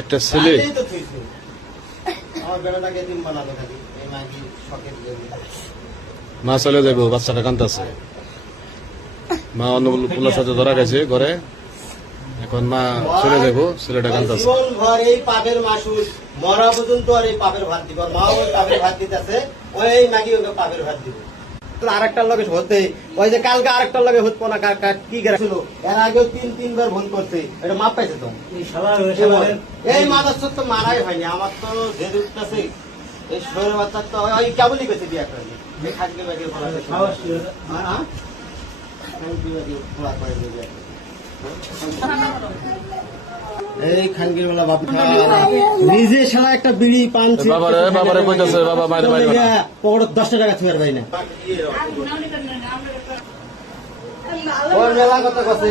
একটা ছেলে মা চলে যাবো, বাচ্চাটা কাঁদতেছে। মা অন্য পুলার সাথে ধরা গেছে ঘরে, এখন মা চলে যাবো, ছেলেটা কাঁদতেছে। এই পাপের মাসুস মরা পর্যন্ত আর এই পাপের ভাত দিব, মা ওই পাপের ভাত দিতেছে, ওই মাগি ওকে পাপের ভাত দিব। আরেকটার লগে হতে ওই যে কালকে আরেকটার লগে হতো না, কি গেছিল এর আগেও তিনবার ভুল করছে, এটা মাপ পাইছে তো। এই মাদার তো মারাই হয়নি আমার, তো যে উঠতেছে এই শহরের বাচ্চার তো ওই কেবলই গেছে বিয়ে করে এই খাজকে বাগিয়ে এই খানগির বেলা বাপ নিজে সারা একটা বিড়ি পান বাবারে কইতাছে বাবা মাইরে মাইরে পকেট 10 টাকা থুয়ার ভাই না ওর মেলা কথা কথা।